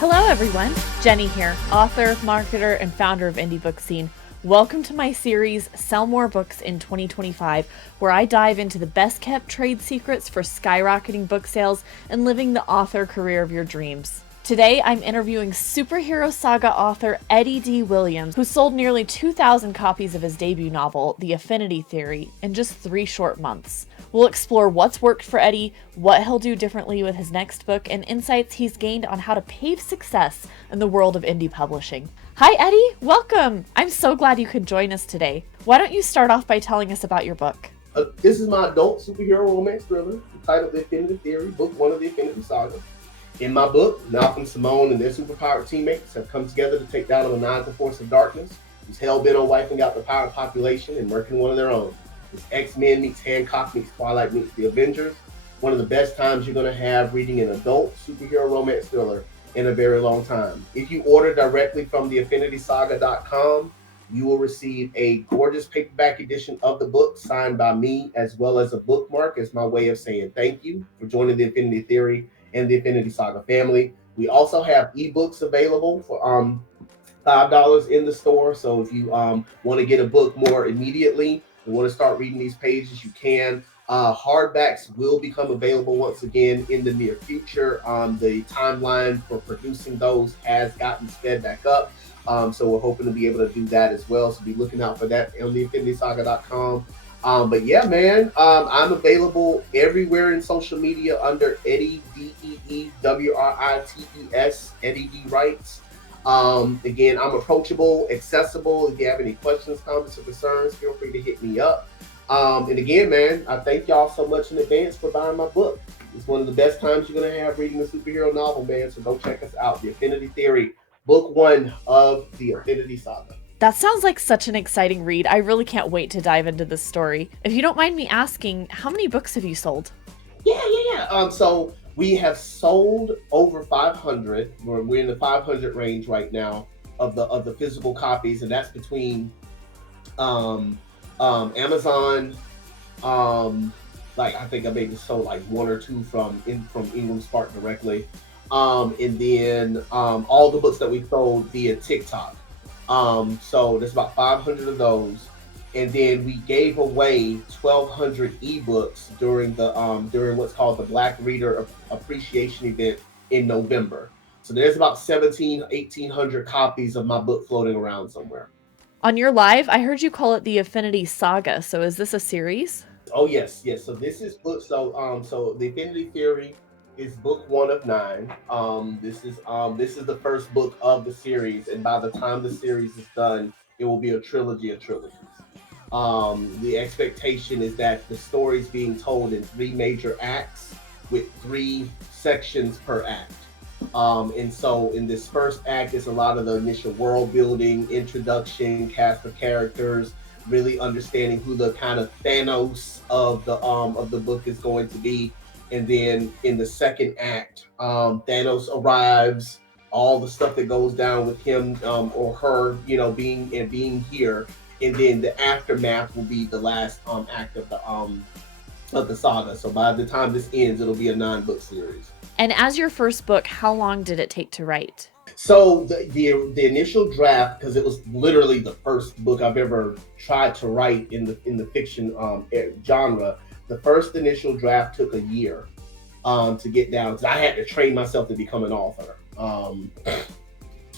Hello, everyone. Jenny here, author, marketer, and founder of Indie Book Scene. Welcome to my series, Sell More Books in 2025, where I dive into the best kept trade secrets for skyrocketing book sales and living the author career of your dreams. Today, I'm interviewing superhero saga author Dee Williams, who sold nearly 2,000 copies of his debut novel, The Affinity Theory, in just 3 short months. We'll explore what's worked for Eddie, what he'll do differently with his next book, and insights he's gained on how to pave success in the world of indie publishing. Hi, Eddie. Welcome. I'm so glad you could join us today. Why don't you start off by telling us about your book? This is my adult superhero romance thriller, titled The Affinity Theory, book 1 of the Affinity Saga. In my book, Malcolm, Simone, and their superpowered teammates have come together to take down a maniacal force of darkness who's hell-bent on wiping out the pirate population and murking one of their own. It's X-Men meets Hancock meets Twilight meets the Avengers. One of the best times you're going to have reading an adult superhero romance thriller in a very long time. If you order directly from theaffinitysaga.com, you will receive a gorgeous paperback edition of the book signed by me, as well as a bookmark as my way of saying thank you for joining the Affinity Theory and the Affinity Saga family. We also have ebooks available for $5 in the store. So if you want to get a book more immediately and want to start reading these pages, you can. Hardbacks will become available once again in the near future. The timeline for producing those has gotten sped back up. So we're hoping to be able to do that as well. So be looking out for that on theaffinitysaga.com. But yeah, man, I'm available everywhere in social media under Eddie, DeeWrites, Eddie D. Writes. Again, I'm approachable, accessible. If you have any questions, comments, or concerns, feel free to hit me up. And again, man, I thank y'all so much in advance for buying my book. It's one of the best times you're going to have reading a superhero novel, man. So go check us out. The Affinity Theory, book 1 of the Affinity Saga. That sounds like such an exciting read. I really can't wait to dive into this story. If you don't mind me asking, how many books have you sold? Yeah. So we have sold over 500. We're in the 500 range right now of the physical copies, and that's between Amazon. Like I think I maybe sold like 1 or 2 from Ingram Spark directly, and then all the books that we sold via TikTok. So there's about 500 of those, and then we gave away 1,200 ebooks during what's called the Black Reader Appreciation event in November. So there's about 1,800 copies of my book floating around somewhere. On your live, I heard you call it the Affinity Saga. So is this a series? Oh yes. So this is book. So the Affinity Theory is book 1 of 9. This is the first book of the series, and by the time the series is done, it will be a trilogy of trilogies. The expectation is that the story is being told in 3 major acts with 3 sections per act. And so in this first act, it's a lot of the initial world building, introduction, cast of characters, really understanding who the kind of Thanos of the book is going to be. And then in the second act, Thanos arrives, all the stuff that goes down with him or her, being here, and then the aftermath will be the last act of the saga. So by the time this ends, it'll be a 9-book series. And as your first book, how long did it take to write? So the initial draft, because it was literally the first book I've ever tried to write in the fiction genre. The first initial draft took a year to get down, because I had to train myself to become an author.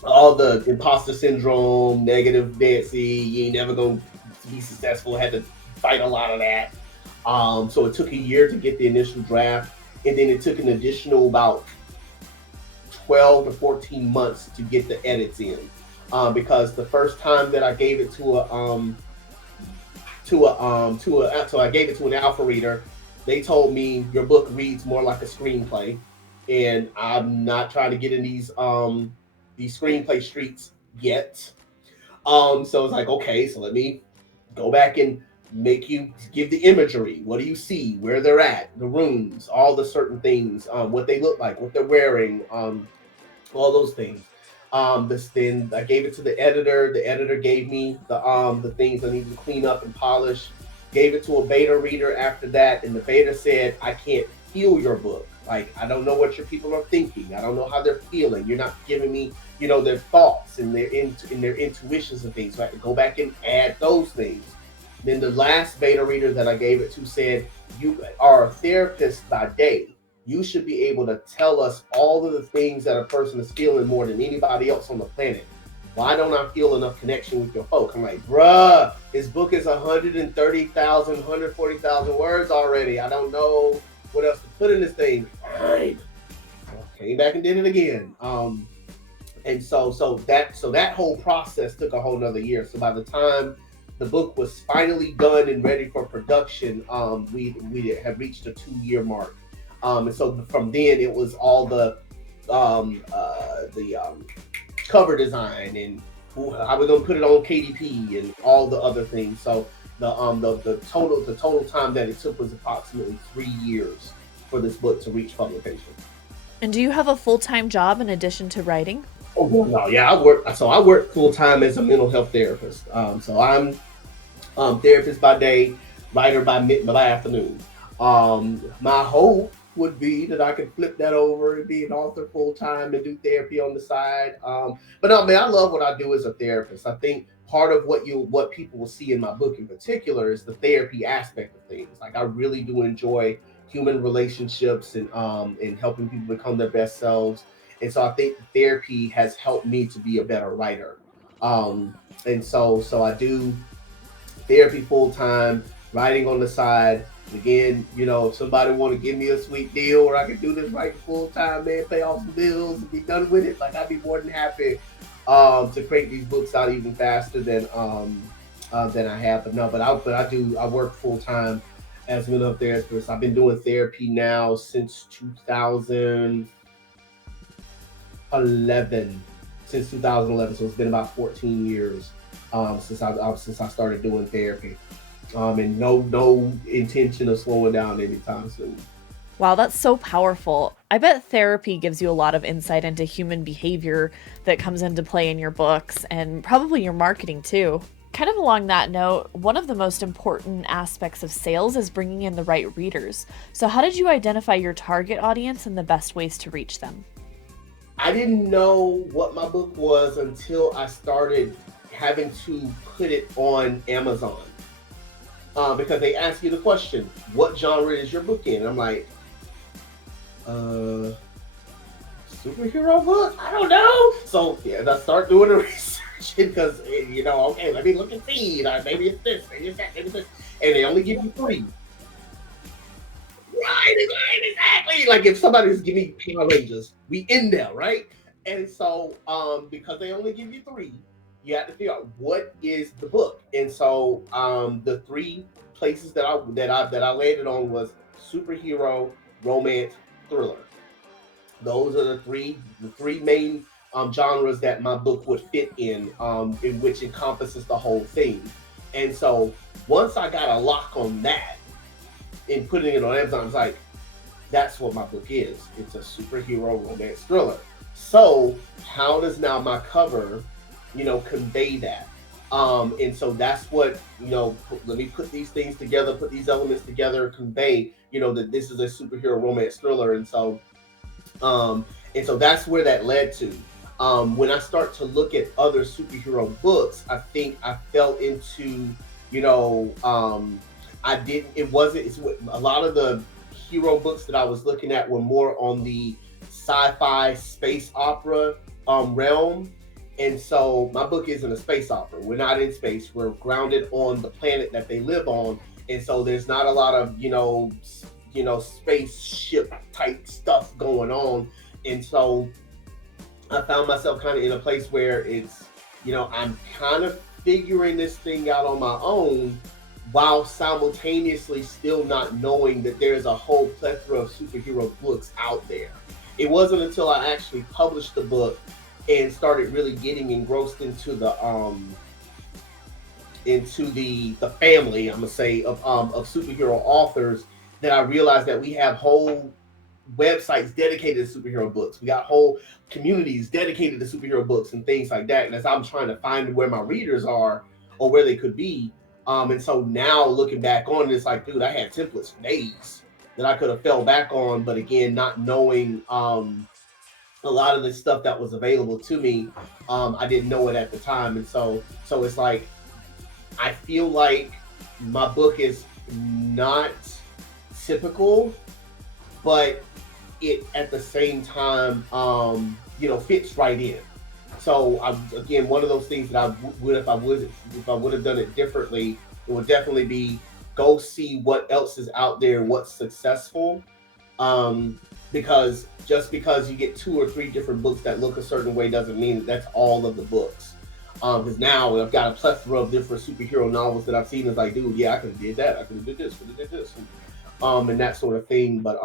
All the imposter syndrome, negative Nancy, you ain't never going to be successful. I had to fight a lot of that. So it took a year to get the initial draft, and then it took an additional about 12 to 14 months to get the edits in, because the first time that I gave it to I gave it to an alpha reader, they told me your book reads more like a screenplay, and I'm not trying to get in these screenplay streets yet. So it's like, okay, so let me go back and make you give the imagery. What do you see? Where they're at, the rooms, all the certain things, what they look like, what they're wearing, all those things. Then I gave it to the editor. The editor gave me the things I needed to clean up and polish. Gave it to a beta reader after that, and the beta said, I can't feel your book. Like, I don't know what your people are thinking. I don't know how they're feeling. You're not giving me, their thoughts and their intuitions and things. So I had to go back and add those things. Then the last beta reader that I gave it to said, you are a therapist by day. You should be able to tell us all of the things that a person is feeling more than anybody else on the planet. Why don't I feel enough connection with your folk? I'm like, bruh, his book is 130,000, 140,000 words already. I don't know what else to put in this thing. Fine. Came back and did it again. And so that whole process took a whole nother year. So by the time the book was finally done and ready for production, we had reached a 2 year mark. And so from then it was all the cover design and how we're gonna put it on KDP and all the other things. So the total time that it took was approximately 3 years for this book to reach publication. And do you have a full-time job in addition to writing? Oh no, yeah, I work full time as a mental health therapist. So I'm therapist by day, writer by afternoon. My hope would be that I could flip that over and be an author full time and do therapy on the side. But no, man, I love what I do as a therapist. I think part of what people will see in my book in particular is the therapy aspect of things. Like I really do enjoy human relationships and helping people become their best selves. And so I think therapy has helped me to be a better writer. And so I do therapy full time, writing on the side. Again, if somebody want to give me a sweet deal where I can do this writing full time, man, pay off some bills and be done with it, like I'd be more than happy to create these books out even faster than I have. But no, I work full time as a mental health therapist. I've been doing therapy now since 2011. Since 2011, so it's been about 14 years since I started doing therapy, and no intention of slowing down anytime soon. Wow, that's so powerful. I bet therapy gives you a lot of insight into human behavior that comes into play in your books and probably your marketing too. Kind of along that note, one of the most important aspects of sales is bringing in the right readers. So, how did you identify your target audience and the best ways to reach them? I didn't know what my book was until I started having to put it on Amazon, because they ask you the question, "What genre is your book in?" And I'm like, uh, superhero book? I don't know. So yeah, I start doing the research because okay, let me look and see. Maybe it's this, maybe it's that, maybe it's this, and they only give you three. Right, exactly. Like if somebody's giving me Power Rangers, we in there, right? And so, because they only give you three, you have to figure out what is the book. And so, the three places that I landed on was superhero, romance, thriller. Those are the three main genres that my book would fit in which encompasses the whole thing. And so, once I got a lock on that and putting it on Amazon, it's like that's what my book is. It's a superhero romance thriller. So how does now my cover, convey that? And so that's what, let me put these things together, put these elements together, convey, that this is a superhero romance thriller. And so that's where that led to. When I start to look at other superhero books, I think I fell into, you know, I didn't. It wasn't. It's a lot of the hero books that I was looking at were more on the sci-fi space opera realm. And so my book isn't a space opera. We're not in space. We're grounded on the planet that they live on. And so there's not a lot of, spaceship type stuff going on. And so I found myself kind of in a place where it's, I'm kind of figuring this thing out on my own while simultaneously still not knowing that there's a whole plethora of superhero books out there. It wasn't until I actually published the book and started really getting engrossed into the family, I'm gonna say, of superhero authors, that I realized that we have whole websites dedicated to superhero books. We got whole communities dedicated to superhero books and things like that. And as I'm trying to find where my readers are or where they could be, And so now looking back on it, it's like, dude, I had templates for days that I could have fell back on, but again, not knowing a lot of the stuff that was available to me, I didn't know it at the time, and so it's like I feel like my book is not typical, but it at the same time, fits right in. So again, one of those things that would if I would have done it differently, it would definitely be go see what else is out there, what's successful, um, because just because you get two or three different books that look a certain way doesn't mean that that's all of the books. Because now I've got a plethora of different superhero novels that I've seen. It's like, dude, yeah, I could have did that. I could have did this. Could have did this. And that sort of thing. But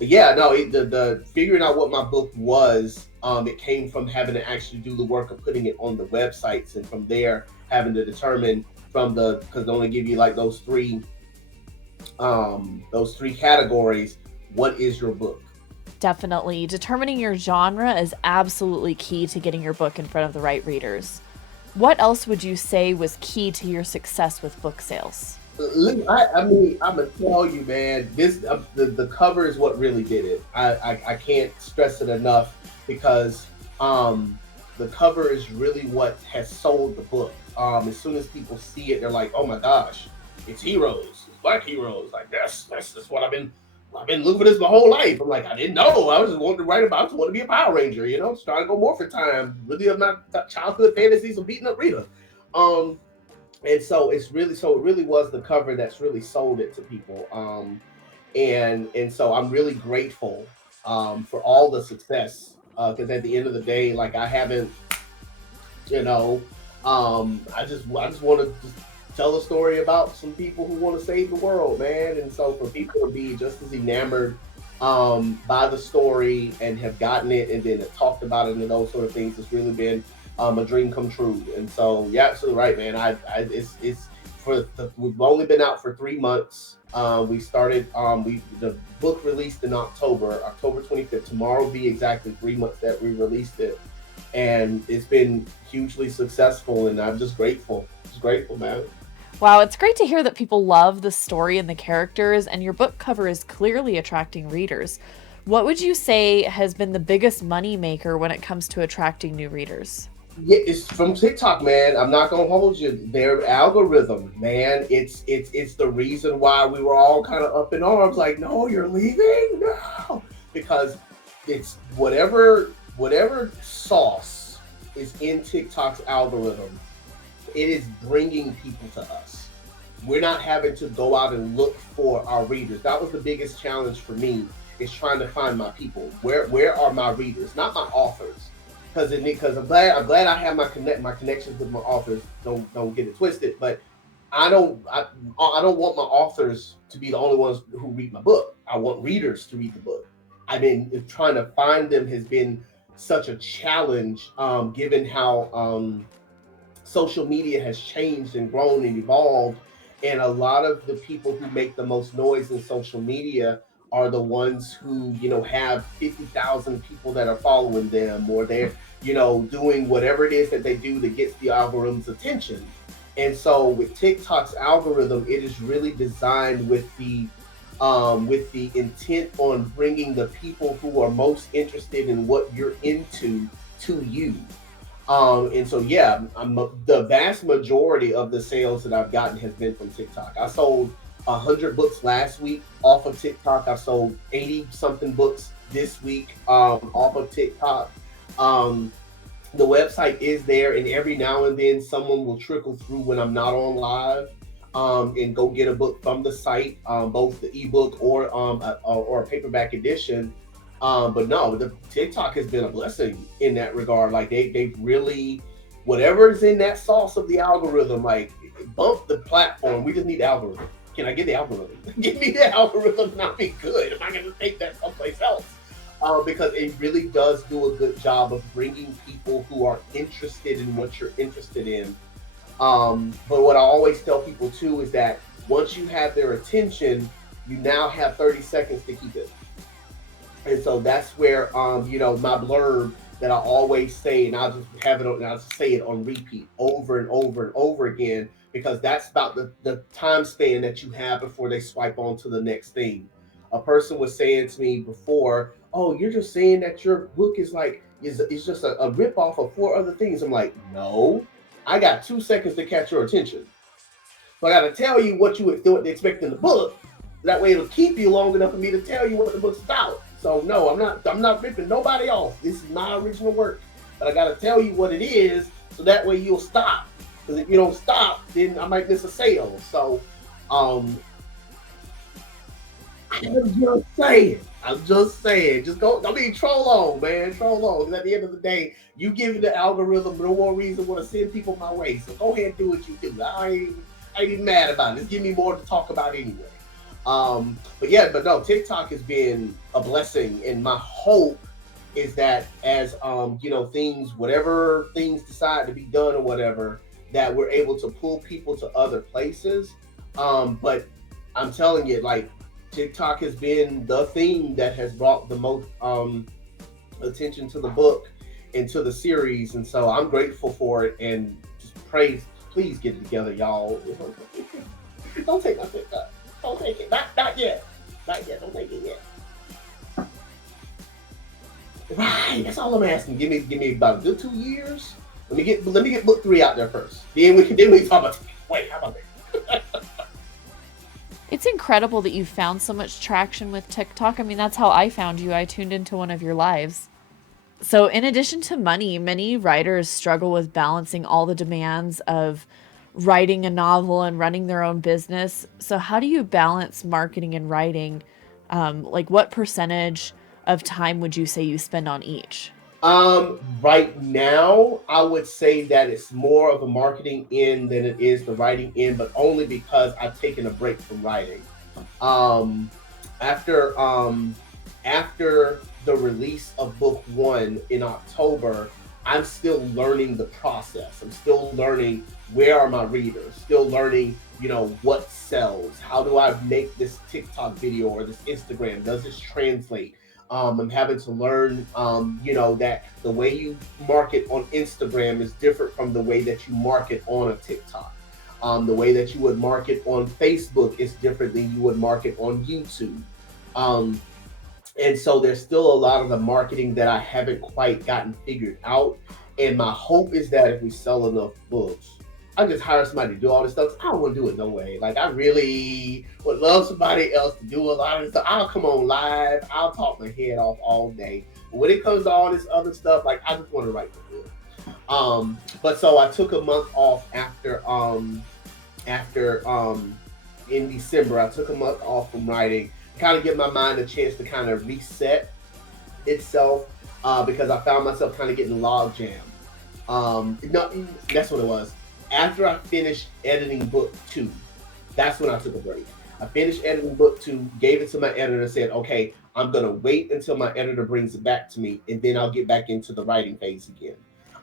yeah, no, the figuring out what my book was, it came from having to actually do the work of putting it on the websites, and from there having to determine because they only give you like those three categories. What is your book? Definitely. Determining your genre is absolutely key to getting your book in front of the right readers. What else would you say was key to your success with book sales? I mean, I'm gonna tell you, man. This the cover is what really did it. I can't stress it enough because the cover is really what has sold the book. As soon as people see it, they're like, "Oh my gosh, it's heroes, it's black heroes!" Like that's what I've been looking for this my whole life. I'm like, I didn't know. I was just wanting to write about. I just want to be a Power Ranger, just trying to go Morphin Time. Really, of my childhood fantasies of beating up Rita. Um, and so it really was the cover that's really sold it to people. And so I'm really grateful for all the success, because at the end of the day, like I haven't, you know, I just want to just tell a story about some people who want to save the world, man. And so for people to be just as enamored by the story and have gotten it and then have talked about it and those sort of things, it's really been a dream come true. And so you're absolutely right, man. It's we've only been out for 3 months. We started the book released in October 25th. Tomorrow will be exactly 3 months that we released it, and it's been hugely successful. And I'm just grateful, man. Wow, it's great to hear that people love the story and the characters, and your book cover is clearly attracting readers. What would you say has been the biggest money maker when it comes to attracting new readers? Yeah, it's from TikTok, man. I'm not gonna hold you. Their algorithm, man. It's the reason why we were all kind of up in arms, like, no, you're leaving, no, because it's whatever sauce is in TikTok's algorithm, it is bringing people to us. We're not having to go out and look for our readers. That was the biggest challenge for me, is trying to find my people. Where are my readers? Not my authors. Because I'm glad I have my connections with my authors. Don't get it twisted. But I don't want my authors to be the only ones who read my book. I want readers to read the book. I mean, trying to find them has been such a challenge, given how social media has changed and grown and evolved. And a lot of the people who make the most noise in social media are the ones who, have 50,000 people that are following them, or they're, doing whatever it is that they do that gets the algorithm's attention. And so with TikTok's algorithm, it is really designed with the intent on bringing the people who are most interested in what you're into to you. And so, yeah, the vast majority of the sales that I've gotten has been from TikTok. I sold 100 books last week off of TikTok. I've sold 80 something books this week off of TikTok. Um, the website is there, and every now and then someone will trickle through when I'm not on live, and go get a book from the site, both the ebook or a paperback edition. But no, the TikTok has been a blessing in that regard. Like they've really, whatever's in that sauce of the algorithm, like bump the platform. We just need the algorithm. Can I get the algorithm? Give me the algorithm, and I'll be good. Am I going to take that someplace else? Because it really does do a good job of bringing people who are interested in what you're interested in. But what I always tell people too is that once you have their attention, you now have 30 seconds to keep it. And so that's where, my blurb that I always say, and I'll just have it on, and I'll just say it on repeat over and over and over again. because that's about the time span that you have before they swipe on to the next thing. A person was saying to me before, "Oh, you're just saying that your book is just a rip off of four other things." I'm like, "No, I got 2 seconds to catch your attention. So I got to tell you what you would expect in the book. That way, it'll keep you long enough for me to tell you what the book's about." So no, I'm not ripping nobody off. This is my original work, but I got to tell you what it is, so that way you'll stop. Because if you don't stop, then I might miss a sale. So, um, I'm just saying. I'm just saying. Just go. I mean, troll on, man. Troll on. Because at the end of the day, you giving the algorithm no more reason to send people my way. So go ahead and do what you do. I ain't even mad about it. Just give me more to talk about anyway. But no, TikTok has been a blessing, and my hope is that as things, whatever things decide to be done or whatever, that we're able to pull people to other places. But I'm telling you, like, TikTok has been the thing that has brought the most attention to the book and to the series, and so I'm grateful for it. And just please get it together, y'all. Don't take my TikTok. Don't take it. Not yet. Not yet. Don't take it yet. Right. That's all I'm asking. Give me about a good 2 years. Let me get book 3 out there first. Then we can talk about. Wait, how about that? It's incredible that you found so much traction with TikTok. I mean, that's how I found you. I tuned into one of your lives. So, in addition to money, many writers struggle with balancing all the demands of writing a novel and running their own business. So, how do you balance marketing and writing? What percentage of time would you say you spend on each? Right now, I would say that it's more of a marketing end than it is the writing end, but only because I've taken a break from writing. Um, after the release of book 1 in October, I'm still learning the process. I'm still learning where are my readers, still learning, what sells. How do I make this TikTok video or this Instagram? Does this translate? I'm having to learn, that the way you market on Instagram is different from the way that you market on a TikTok. The way that you would market on Facebook is different than you would market on YouTube. Um, and so there's still a lot of the marketing that I haven't quite gotten figured out. And my hope is that if we sell enough books, I just hire somebody to do all this stuff. I don't want to do it no way. Like, I really would love somebody else to do a lot of this stuff. I'll come on live. I'll talk my head off all day. But when it comes to all this other stuff, like, I just want to write the book. But so I took a month off after in December. I took a month off from writing, kind of give my mind a chance to kind of reset itself, because I found myself kind of getting log jammed. No, that's what it was. After I finished editing book 2, that's when I took a break. I finished editing book 2, gave it to my editor, said, "Okay, I'm gonna wait until my editor brings it back to me, and then I'll get back into the writing phase again."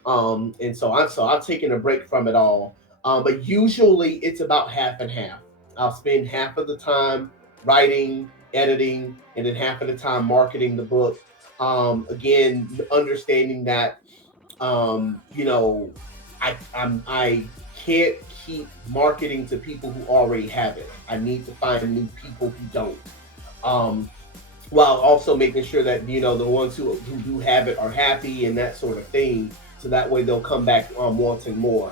And so I've taken a break from it all. But usually it's about half and half. I'll spend half of the time writing, editing, and then half of the time marketing the book. Again, understanding that, um, you know, I can't keep marketing to people who already have it. I need to find new people who don't. Um, while also making sure that the ones who do have it are happy and that sort of thing, so that way they'll come back wanting more.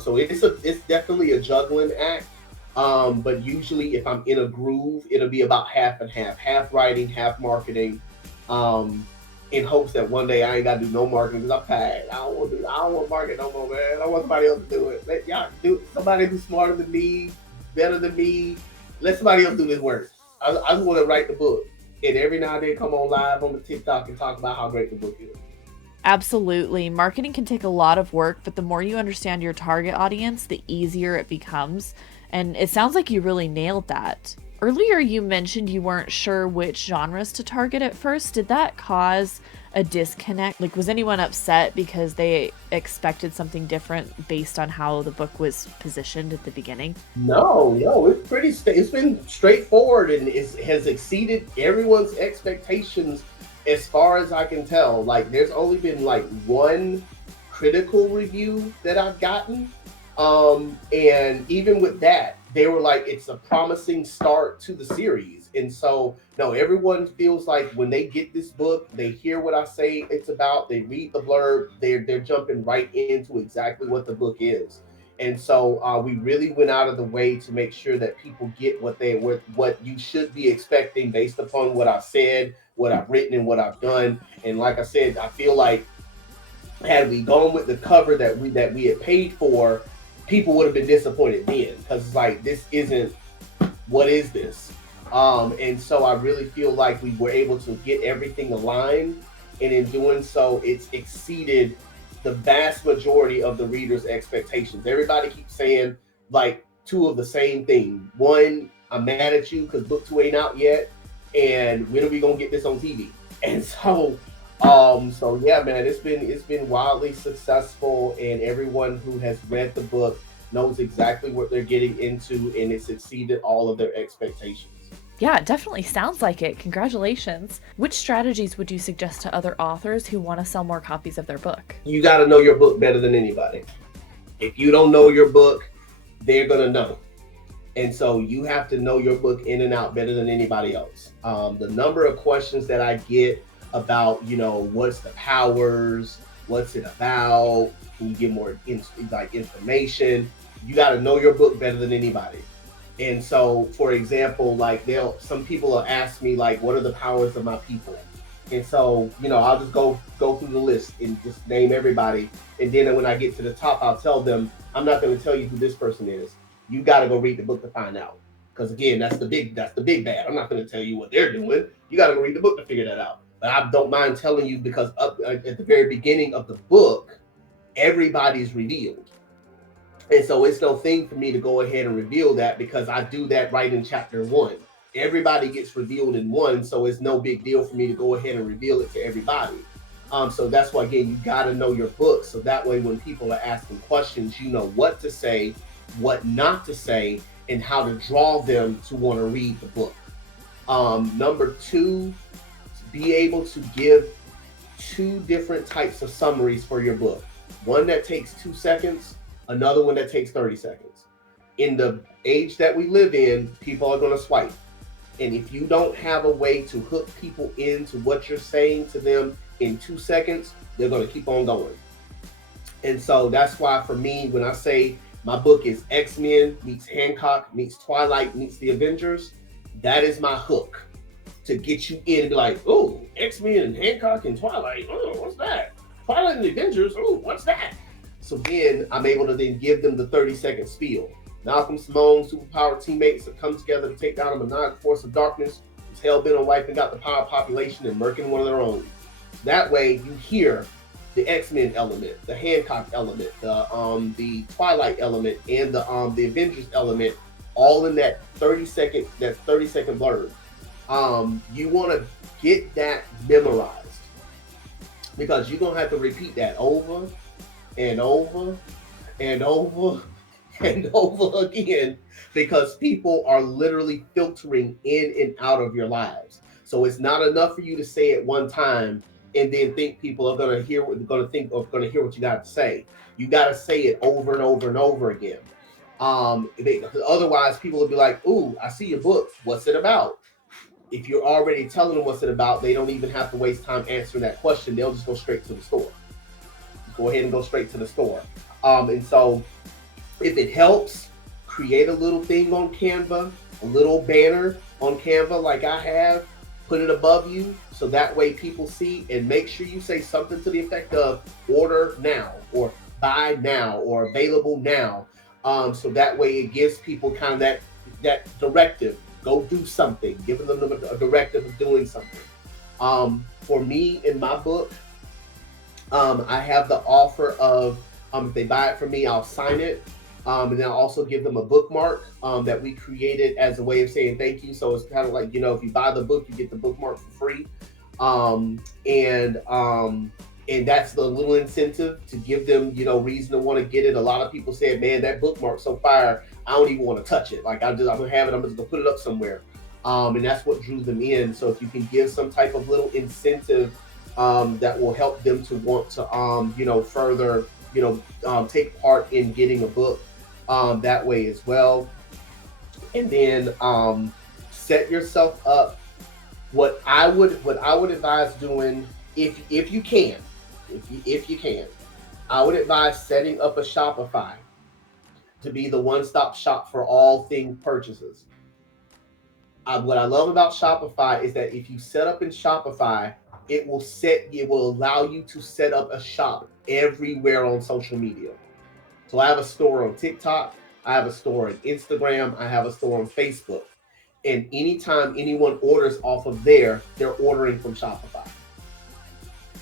So it's definitely a juggling act. But usually, if I'm in a groove, it'll be about half and half, half writing, half marketing. Um, in hopes that one day I ain't got to do no marketing because I'm tired. I don't want to market no more, man. I want somebody else to do it. Let y'all do it. Somebody who's smarter than me, better than me. Let somebody else do this work. I just want to write the book, and every now and then come on live on the TikTok and talk about how great the book is. Absolutely. Marketing can take a lot of work, but the more you understand your target audience, the easier it becomes. And it sounds like you really nailed that. Earlier, you mentioned you weren't sure which genres to target at first. Did that cause a disconnect? Like, was anyone upset because they expected something different based on how the book was positioned at the beginning? No, it's been straightforward, and it has exceeded everyone's expectations as far as I can tell. Like, there's only been like one critical review that I've gotten, And even with that, they were like, it's a promising start to the series. And so, no, everyone feels like when they get this book, they hear what I say it's about, they read the blurb, they're jumping right into exactly what the book is. And so we really went out of the way to make sure that people get what you should be expecting based upon what I've said, what I've written, and what I've done. And like I said, I feel like had we gone with the cover that we had paid for, people would have been disappointed then because it's like this isn't what is this. And so I really feel like we were able to get everything aligned, and in doing so, it's exceeded the vast majority of the readers' expectations. Everybody keeps saying like two of the same thing. One, I'm mad at you because book two ain't out yet, and when are we gonna get this on TV? And so yeah, man, it's been wildly successful, and everyone who has read the book knows exactly what they're getting into, and it's exceeded all of their expectations. Yeah, it definitely sounds like it. Congratulations. Which strategies would you suggest to other authors who want to sell more copies of their book? You got to know your book better than anybody. If you don't know your book, they're gonna know. And so you have to know your book in and out better than anybody else. The number of questions that I get about, what's the powers, what's it about, can you get more information? You got to know your book better than anybody. And so, for example, like some people will ask me like, what are the powers of my people? And so, I'll just go through the list and just name everybody. And then when I get to the top, I'll tell them, I'm not going to tell you who this person is. You got to go read the book to find out. Because again, that's the big bad. I'm not going to tell you what they're doing. You got to go read the book to figure that out. But I don't mind telling you because up at the very beginning of the book, everybody's revealed. And so it's no thing for me to go ahead and reveal that because I do that right in chapter 1. Everybody gets revealed in 1, so it's no big deal for me to go ahead and reveal it to everybody. So that's why, again, you got to know your book. So that way, when people are asking questions, you know what to say, what not to say, and how to draw them to want to read the book. Number 2, be able to give 2 different types of summaries for your book. One that takes 2 seconds, another one that takes 30 seconds. In the age that we live in, people are going to swipe. And if you don't have a way to hook people into what you're saying to them in 2 seconds, they're going to keep on going. And so that's why for me, when I say my book is X-Men meets Hancock meets Twilight meets the Avengers, that is my hook to get you in and be like, oh, X-Men and Hancock and Twilight, oh, what's that? Twilight and the Avengers, oh, what's that? So then I'm able to then give them the 30-second spiel. Malcolm, Simone, superpowered teammates have come together to take down a maniacal force of darkness who's hell-bent on wiping out the power population and murking one of their own. That way you hear the X-Men element, the Hancock element, the Twilight element, and the Avengers element, all in that 30-second blurb. You want to get that memorized because you're gonna have to repeat that over and over and over and over again because people are literally filtering in and out of your lives. So it's not enough for you to say it one time and then think people are going to hear what hear what you got to say. You got to say it over and over and over again. Otherwise, people will be like, "Ooh, I see your book. What's it about?" If you're already telling them what's it about, they don't even have to waste time answering that question. They'll just go straight to the store. Go ahead and go straight to the store. And so, if it helps, create a little thing on Canva, a little banner on Canva like I have. Put it above you so that way people see, and make sure you say something to the effect of order now or buy now or available now. So that way it gives people kind of that directive. Go do something, giving them a directive of doing something. For me in my book, I have the offer of if they buy it from me, I'll sign it. And then I'll also give them a bookmark that we created as a way of saying thank you. So it's kind of like, if you buy the book, you get the bookmark for free. And that's the little incentive to give them, reason to want to get it. A lot of people said, man, that bookmark's so fire, I don't even want to touch it. Like I'm gonna have it, I'm just gonna put it up somewhere. And that's what drew them in. So if you can give some type of little incentive that will help them to want to, further, take part in getting a book, that way as well. And then set yourself up. What I would advise doing, if you can, if you can, I would advise setting up a Shopify to be the one-stop shop for all things purchases. What I love about Shopify is that if you set up in Shopify, it will allow you to set up a shop everywhere on social media. So I have a store on TikTok, I have a store on Instagram, I have a store on Facebook. And anytime anyone orders off of there, they're ordering from Shopify.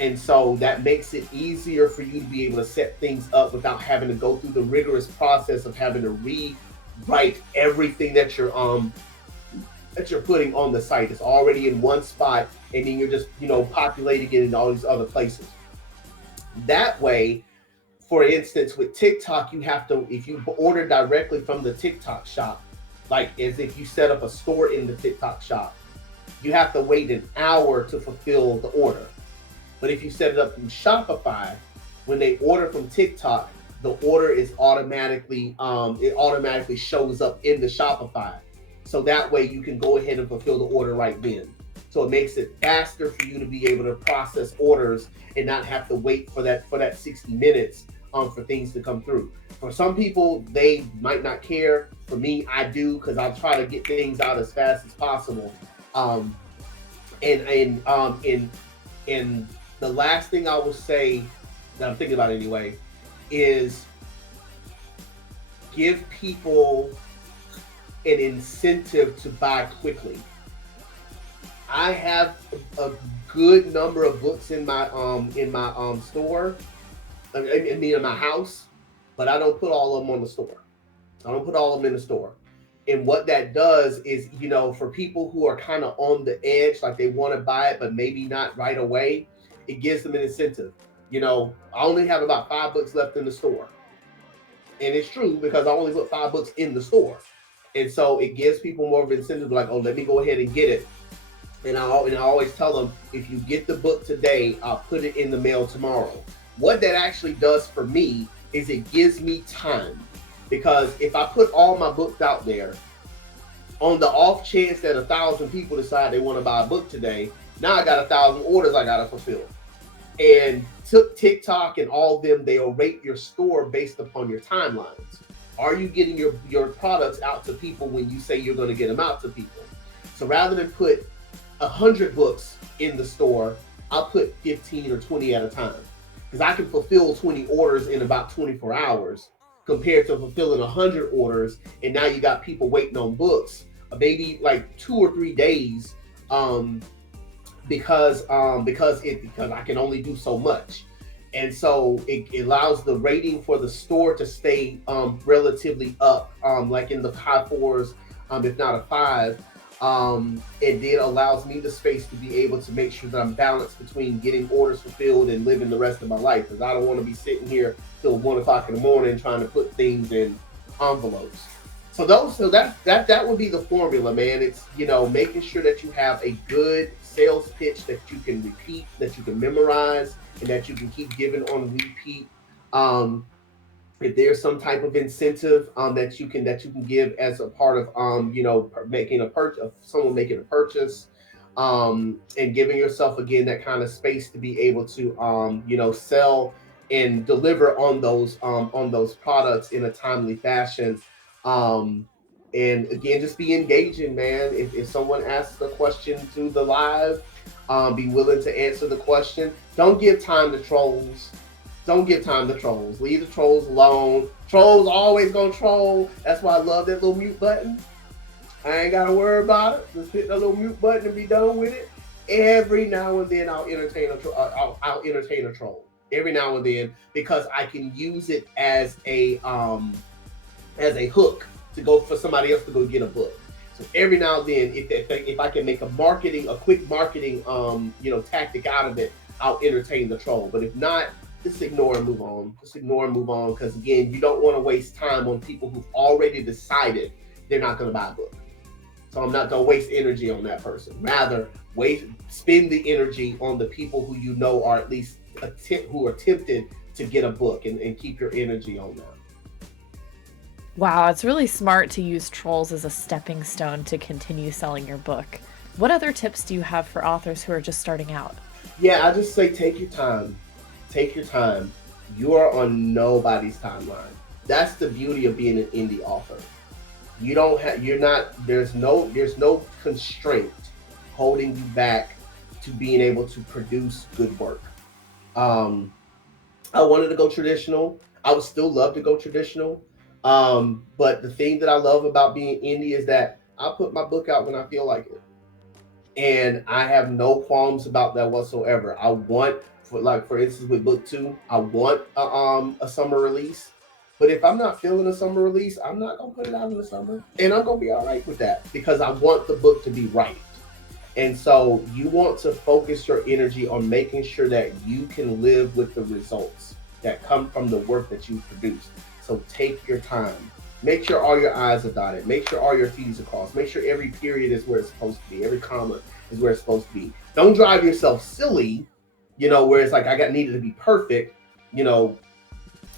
And so that makes it easier for you to be able to set things up without having to go through the rigorous process of having to rewrite everything that you're putting on the site. It's already in one spot, and then you're just populating it in all these other places. That way, for instance, with TikTok, you have to, if you order directly from the TikTok shop, like as if you set up a store in the TikTok shop, you have to wait an hour to fulfill the order. But if you set it up from Shopify, when they order from TikTok, the order is automatically shows up in the Shopify. So that way you can go ahead and fulfill the order right then. So it makes it faster for you to be able to process orders and not have to wait for that 60 minutes for things to come through. For some people, they might not care. For me, I do, because I'll try to get things out as fast as possible. And the last thing I will say that I'm thinking about anyway is give people an incentive to buy quickly. I have a good number of books in my store, in my house, but I don't put all of them on the store. I don't put all of them in the store. And what that does is, for people who are kind of on the edge, like they want to buy it, but maybe not right away, it gives them an incentive. I only have about 5 books left in the store. And it's true, because I only put 5 books in the store. And so it gives people more of an incentive, like, oh, let me go ahead and get it. And I always tell them, if you get the book today, I'll put it in the mail tomorrow. What that actually does for me is it gives me time. Because if I put all my books out there, on the off chance that 1,000 people decide they want to buy a book today, now I got 1,000 orders I got to fulfill. And TikTok and all of them, they'll rate your store based upon your timelines. Are you getting your products out to people when you say you're going to get them out to people? So rather than put 100 books in the store, I'll put 15 or 20 at a time, because I can fulfill 20 orders in about 24 hours compared to fulfilling 100 orders. And now you got people waiting on books, maybe like 2 or 3 days, because I can only do so much. And so it allows the rating for the store to stay relatively up, like in the high 4s, if not a 5. It then allows me the space to be able to make sure that I'm balanced between getting orders fulfilled and living the rest of my life, because I don't want to be sitting here till 1 o'clock in the morning trying to put things in envelopes. So that would be the formula, man. It's making sure that you have a good sales pitch that you can repeat, that you can memorize, and that you can keep giving on repeat. If there's some type of incentive that you can give as a part of making a purchase, someone making a purchase, and giving yourself again that kind of space to be able to sell and deliver on those products in a timely fashion. And again, just be engaging, man. If someone asks a question through the live, be willing to answer the question. Don't give time to trolls. Don't give time to trolls. Leave the trolls alone. Trolls always gonna troll. That's why I love that little mute button. I ain't gotta worry about it. Just hit that little mute button and be done with it. Every now and then I'll entertain a troll. Every now and then, because I can use it as a hook to go for somebody else to go get a book. So every now and then, if I can make a quick marketing tactic out of it, I'll entertain the troll. But if not, just ignore and move on. Because again, you don't want to waste time on people who've already decided they're not going to buy a book. So don't waste energy on that person. Rather, spend the energy on the people who are at least who are tempted to get a book, and keep your energy on that. Wow, it's really smart to use trolls as a stepping stone to continue selling your book. What other tips do you have for authors who are just starting out? Yeah, I just say take your time. Take your time. You are on nobody's timeline. That's the beauty of being an indie author. You don't have you're not there's no constraint holding you back to being able to produce good work. Um I wanted to go traditional. I would still love to go traditional. But the thing that I love about being indie is that I put my book out when I feel like it, and I have no qualms about that whatsoever. I want, for instance, with book two, I want a summer release. But if I'm not feeling a summer release, I'm not gonna put it out in the summer, and I'm gonna be all right with that because I want the book to be right. And so you want to focus your energy on making sure that you can live with the results that come from the work that you produce. So take your time. Make sure all your I's are dotted. Make sure all your T's are crossed. Make sure every period is where it's supposed to be. Every comma is where it's supposed to be. Don't drive yourself silly, where it's like I got needed to be perfect, you know,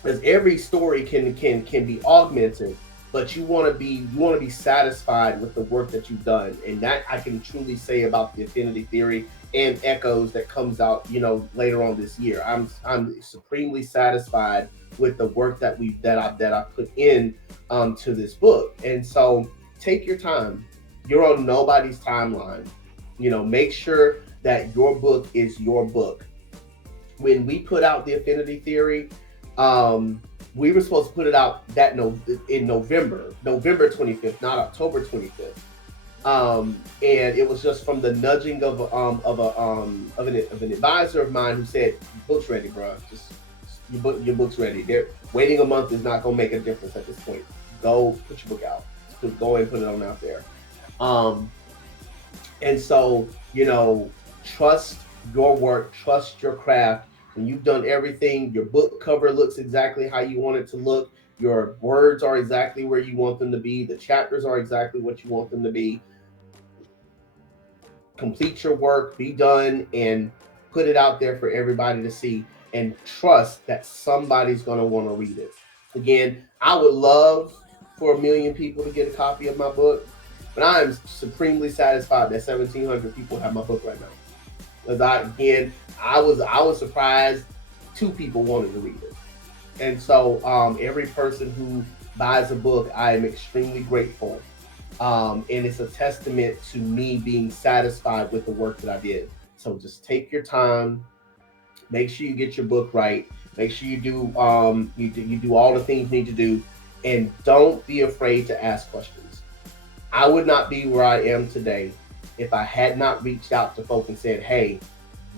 because every story can be augmented, but you want to be satisfied with the work that you've done, and that I can truly say about the Affinity Theory and Echoes that comes out later on this year. I'm supremely satisfied with the work that I put in to this book. And so take your time. You're on nobody's timeline. Make sure that your book is your book. When we put out the Affinity Theory, we were supposed to put it out in November 25th, not October 25th. And it was just from the nudging of an advisor of mine who said, "Book's ready, bro. Just your book's ready. Waiting a month is not gonna make a difference at this point. Go put your book out. Just go and put it on out there." And so trust your work, trust your craft. When you've done everything, your book cover looks exactly how you want it to look. Your words are exactly where you want them to be. The chapters are exactly what you want them to be. Complete your work, be done, and put it out there for everybody to see. And trust that somebody's going to want to read it. Again, I would love for 1 million people to get a copy of my book, but I am supremely satisfied that 1,700 people have my book right now. Because I was surprised 2 people wanted to read it. And so every person who buys a book, I am extremely grateful. And it's a testament to me being satisfied with the work that I did. So just take your time, make sure you get your book right, make sure you do you do all the things you need to do, and don't be afraid to ask questions. I would not be where I am today if I had not reached out to folk and said, "Hey,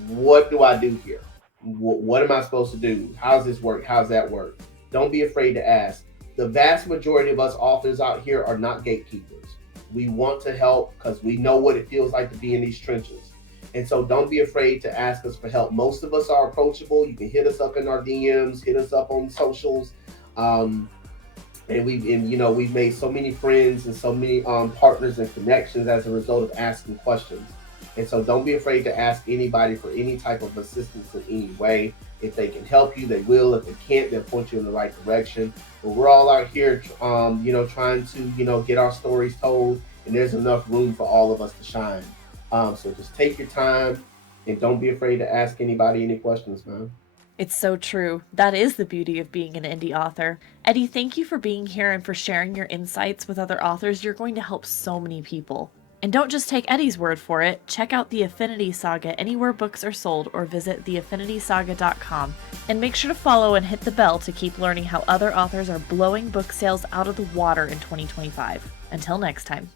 what do I do here? What am I supposed to do? How's this work? How's that work?" Don't be afraid to ask. The vast majority of us authors out here are not gatekeepers. We want to help because we know what it feels like to be in these trenches. And so don't be afraid to ask us for help. Most of us are approachable. You can hit us up in our DMs, hit us up on socials. And we've made so many friends and so many partners and connections as a result of asking questions. And so don't be afraid to ask anybody for any type of assistance in any way. If they can help you, they will. If they can't, they'll point you in the right direction. But we're all out here, trying to, get our stories told, and there's enough room for all of us to shine. So just take your time and don't be afraid to ask anybody any questions, man. It's so true. That is the beauty of being an indie author. Eddie, thank you for being here and for sharing your insights with other authors. You're going to help so many people. And don't just take Eddie's word for it. Check out the Affinity Saga anywhere books are sold or visit theaffinitysaga.com. And make sure to follow and hit the bell to keep learning how other authors are blowing book sales out of the water in 2025. Until next time.